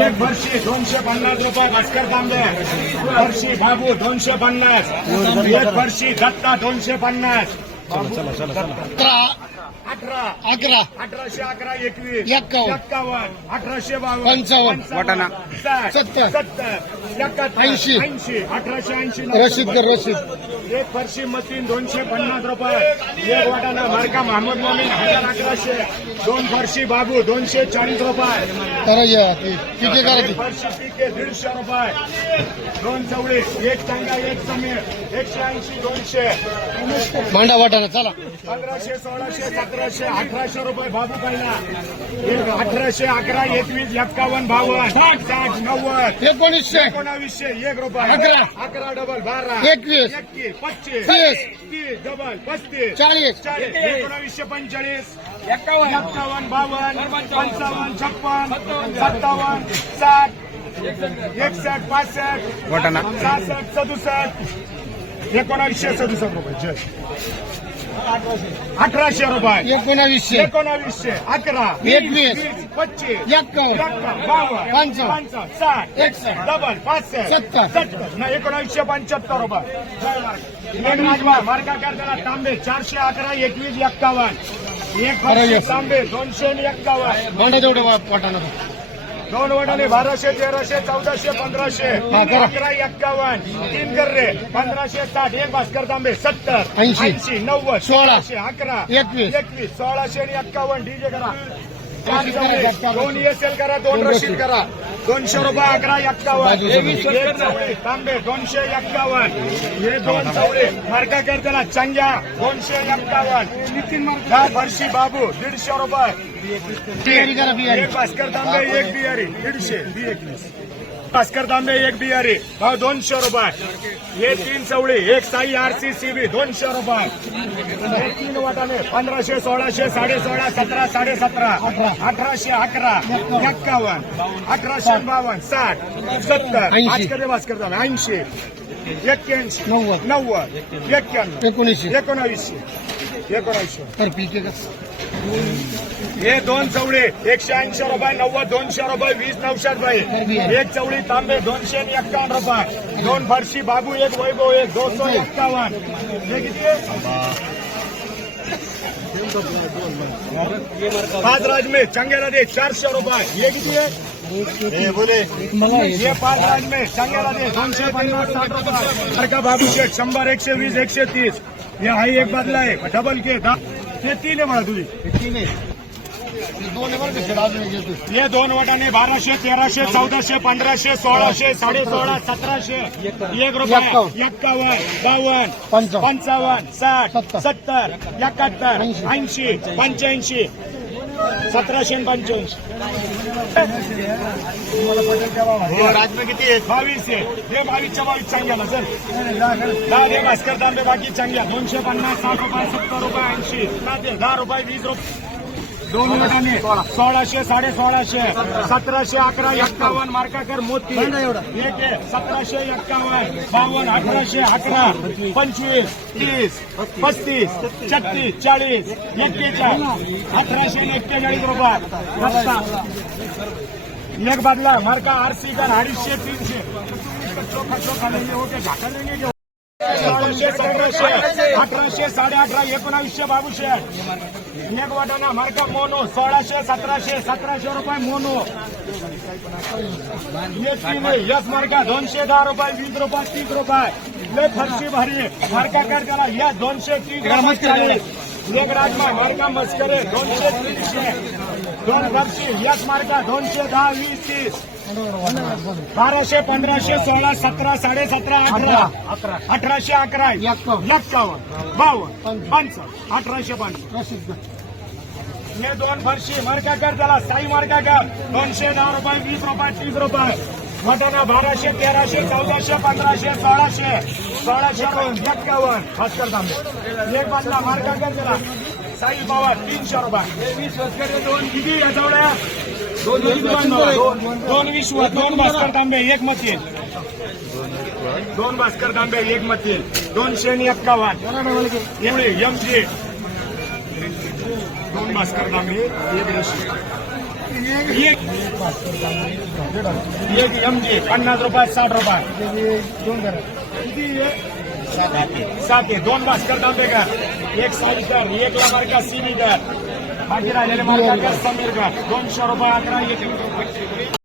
एक वर्षी दोनशे पन्नास रुपये भास्कर तांबे वर्षी बाबू दोनशे पन्नास. एक वर्षी दत्ता दोनशे पन्नास. अकरा अठरा. अकरा. अठराशे अकरा एकवीस. एक्कावन्न. एक्कावन्न. अठराशे बावन्न. पंचावन्न. वाटाणा. साठ. सत्तर. सत्तर. एकाहत्तर. ऐंशी. ऐंशी. अठराशे ऐंशी. रशीद कर रशीद. एक फरशी मशीन दोनशे पन्नास रुपये. एक वाटाणा मार्का महमूद मोमीन हजार अकराशे. दोन फरशी बाबू दोनशे चाळीस रुपये. करा या ते किती करा एक ती फरशी पिके दीडशे रुपये. दोन चवळी एक चांगा एक समीर. एकशे ऐंशी दोनशे. भांडा वाटाणा चला. पंधराशे सोळाशे सतराशे. अठराशे रुपये बाबू पहिला एक अठराशे अकरा एकवीस एक्कावन्न बावन्न साठ नव्वद एकोणीसशे एकोणावीसशे एक रुपये अकरा. अकरा डबल बारा एकवीस. एकवीस पच्चीस तीस. तीस डबल पस्तीस चाळीस चाळीस एकोणावीसशे पंचेचाळीस एक्कावन्न बावन्न पंचावन्न छप्पन सत्तावन्न साठ एकसष्ट पासष्ट सहासष्ट सदुसष्ट एकोणावीसशे सदुसष्ट रुपये जय अठराशे रुपये एकोणावीसशे एकोणावीसशे अकरा एकवीस. पच्चीस एक्कावन्न एक्कावन्न, बावन्न पंचावन्न. पंचावन्न साठ एकसष्ट. डबल पाचशे सत्तर. सत्तर नाही एकोणावीसशे पंच्याहत्तर रुपये राजवा मार्गा करताना तांबे चारशे अकरा एकवीस एक्कावन्न एक अरे फरशी yes. तांबे दोन वडाने बाराशे तेराशे चौदाशे पंधराशे करा. अकरा एक्कावन्न तीन कर्रे पंधराशे साठ एक भास्कर तांबे सत्तर ऐंशी. नव्वद सोळा. सोळाशे अकरा एकवीस. एकवीस सोळाशे आणि एक्कावन्न डीजे करा दोन एसएल करा दोन रशीद. करा दोनशे रुपये अकरा एक्कावन्न. चवळे, तांबे दोनशे एक्कावन्न. हे दोन चवळे मार्का करताना चंग्या दोनशे एक्कावन्न. नितीन दहा फरशी बाबू दीडशे रुपये. भास्कर तांबे एक बियारी. दीडशे बी एकवीस. भास्कर तांबे एक बियारी भाव दोनशे रुपये. हे तीन चवळी एक साई आरसीसीबी दोनशे रुपये. तीन वाटाणे पंधराशे सोळाशे साडे सोळा सतरा साडे सतरा अठराशे अकरा एक्कावन्न अठराशे बावन्न साठ सत्तर. ऐंशी. आज कधी भास्कर तांबे ऐंशी. एक्क्याऐंशी नव्वद. नव्वद. एक्क्याण्णव. एकोणीसशे एकोणावीसशे. एकोणावीसशे. हे दोन चवळे एकशे ऐंशी रुपये नव्वद दोनशे रुपये वीस नऊशे रुपये. एक चवळी तांबे दोनशे एक्कावन्न रुपये. दोन फरशी बाबू एक वैभव एक दोनशे एक्कावन्न. हे किती आहे? पाच राजमे चंगेला दे चारशे रुपये. हे किती आहे? बोले. हे पाच राजमे चंगेला दे दोनशे पन्नास साठ रुपये. सारखा बाबू शेठ शंभर एकशे वीस एकशे तीस. हे हाई एक बदला आहे डबल के दहा हे तीन आहे मला तुझी. तीन आहे हे दोन वटाने बाराशे तेराशे चौदाशे पंधराशे सोळाशे साडे सोळा सतराशे एक रुपये एक्कावन्न. बावन्न पंचावन्न. साठ सत्तर. एकाहत्तर ऐंशी. ऐंशी पंच्याऐंशी सतराशे पंच्याऐंशी राजमे किती बावीस आहे हे बावीसच्या बावीस चांगल्याला सर दहा दे भास्कर तांबे बाकी चांगल्या दोनशे पन्नास साठ रुपये सत्तर रुपये ऐंशी दहा रुपये वीस रुपये दोन मिनिटांनी. सोळाशे साडे सोळाशे सतराशे अकरा एक्कावन्न मार्काकर मोती. एक सतराशे एक्कावन्न बावन्न अठराशे अकरा पंचवीस तीस पस्तीस छत्तीस चाळीस एक्केचाळीस अठराशे एक्केचाळीस रुपये. एक बदला. मार्का आरसी का अडीचशे तीनशे. चोखा चोखा नाही ओके सोळाशे सतराशे अठराशे साडे अठरा एकोणावीसशे बाबूशे एक वाटाणा मार्का मोनो सोळाशे सतराशे सतराशे रुपये मोनो. यस मार्का. दोनशे दहा रुपये वीस रुपये तीस रुपये. लय फरशी भारी. मार्का कर करा या दोनशे तीस रुपये चाळीस एक राजमा मार्का मस्करे दोनशे तीनशे. दोन फरशी. यस मार्का. दोनशे दहा वीस तीस. बाराशे पंधराशे सोळा सतरा साडे सतरा अठरा अठराशे अकरा एक्कावन्न. बावन्न. पंचावन्न. अठराशे रशीद हे दोन फरशी मार्का कर त्याला साई मार्का कर दोनशे दहा रुपये वीस रुपये तीस रुपये. मटणा बाराशे तेराशे चौदाशे पंधराशे सोळाशे. सोळाशे एक्कावन्न भास्कर तांबे एक बाजूला मार्का कर त्याला साई पवार तीनशे रुपये. दोन. किती याच्यावर दोन दोन दोन विश्व दोन भास्कर तांबे एक मत दोन भास्कर तांबे एक मत दोनशे आणि एक्कावन्न एवढे एम जी दोन भास्कर तांबे एक रेशी एक एम जी पन्नास रुपये साठ रुपये दोन करा सात दोन भास्कर तांबेकर एक साईकर एक लाभारकर सी मीटर बाकी राहिलेले मार्गाकर समीरकर दोनशे रुपये अकरा एक